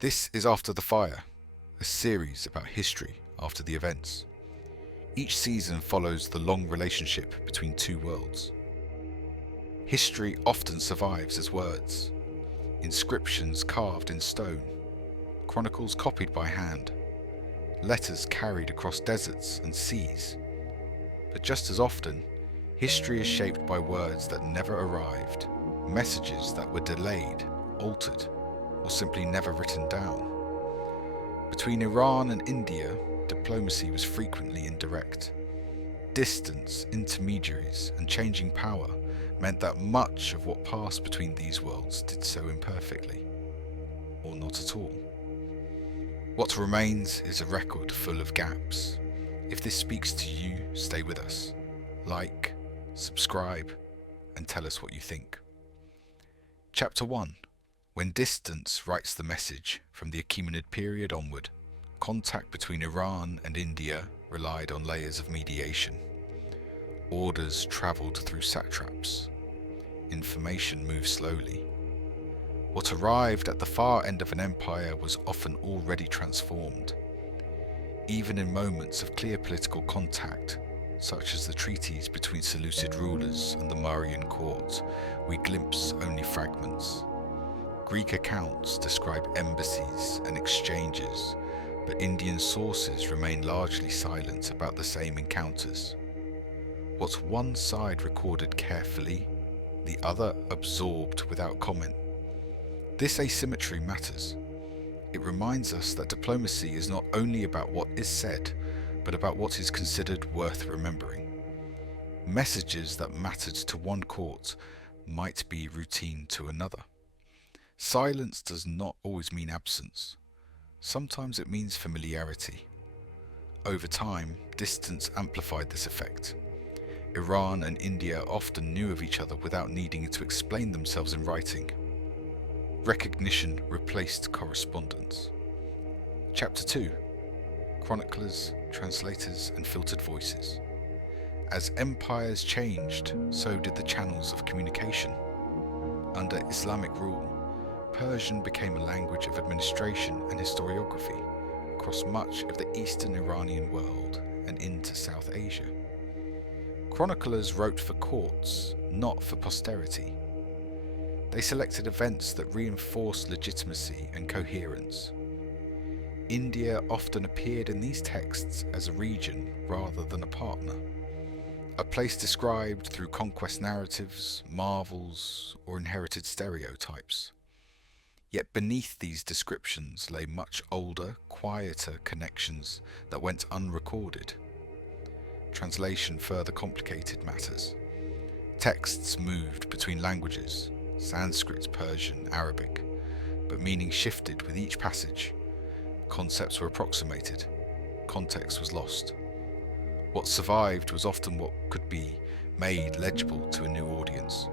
This is After the Fire, a series about history after the events. Each season follows the long relationship between two worlds. History often survives as words, inscriptions carved in stone, chronicles copied by hand, letters carried across deserts and seas. But just as often, history is shaped by words that never arrived, messages that were delayed, altered, or simply never written down. Between Iran and India, diplomacy was frequently indirect. Distance, intermediaries, and changing power meant that much of what passed between these worlds did so imperfectly, or not at all. What remains is a record full of gaps. If this speaks to you, stay with us. Like, subscribe, and tell us what you think. Chapter 1. When distance writes the message from the Achaemenid period onward, contact between Iran and India relied on layers of mediation. Orders travelled through satraps. Information moved slowly. What arrived at the far end of an empire was often already transformed. Even in moments of clear political contact, such as the treaties between Seleucid rulers and the Mauryan court, we glimpse only fragments. Greek accounts describe embassies and exchanges, but Indian sources remain largely silent about the same encounters. What one side recorded carefully, the other absorbed without comment. This asymmetry matters. It reminds us that diplomacy is not only about what is said, but about what is considered worth remembering. Messages that mattered to one court might be routine to another. Silence does not always mean absence. Sometimes it means familiarity. Over time, distance amplified this effect. Iran and India often knew of each other without needing to explain themselves in writing. Recognition replaced correspondence. Chapter 2. Chroniclers, translators, and filtered voices. As empires changed, so did the channels of communication. Under Islamic rule, Persian became a language of administration and historiography across much of the eastern Iranian world and into South Asia. Chroniclers wrote for courts, not for posterity. They selected events that reinforced legitimacy and coherence. India often appeared in these texts as a region rather than a partner, a place described through conquest narratives, marvels, or inherited stereotypes. Yet beneath these descriptions lay much older, quieter connections that went unrecorded. Translation further complicated matters. Texts moved between languages, Sanskrit, Persian, Arabic, but meaning shifted with each passage. Concepts were approximated, context was lost. What survived was often what could be made legible to a new audience.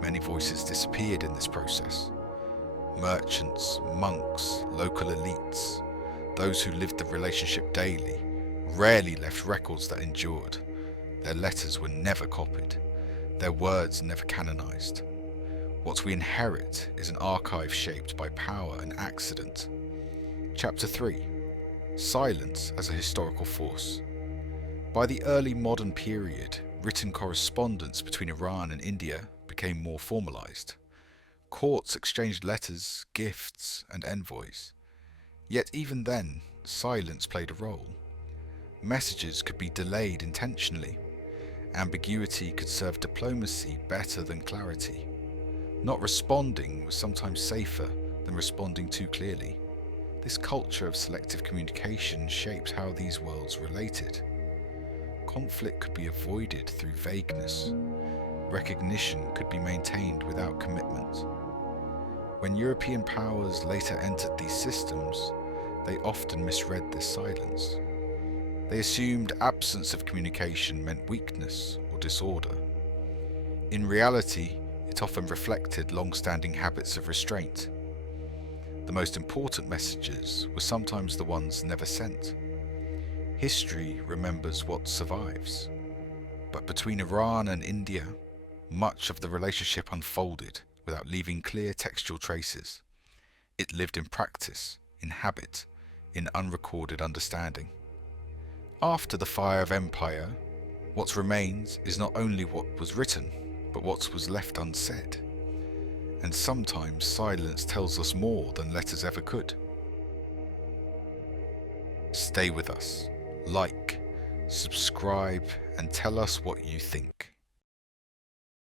Many voices disappeared in this process. Merchants, monks, local elites, those who lived the relationship daily, rarely left records that endured. Their letters were never copied, their words never canonized. What we inherit is an archive shaped by power and accident. Chapter 3. Silence as a historical force. By the early modern period, written correspondence between Iran and India became more formalized. Courts exchanged letters, gifts, and envoys. Yet even then, silence played a role. Messages could be delayed intentionally. Ambiguity could serve diplomacy better than clarity. Not responding was sometimes safer than responding too clearly. This culture of selective communication shaped how these worlds related. Conflict could be avoided through vagueness. Recognition could be maintained without commitment. When European powers later entered these systems, they often misread this silence. They assumed absence of communication meant weakness or disorder. In reality, it often reflected long-standing habits of restraint. The most important messages were sometimes the ones never sent. History remembers what survives. But between Iran and India, much of the relationship unfolded without leaving clear textual traces. It lived in practice, in habit, in unrecorded understanding. After the fire of empire, what remains is not only what was written, but what was left unsaid. And sometimes silence tells us more than letters ever could. Stay with us, like, subscribe, and tell us what you think.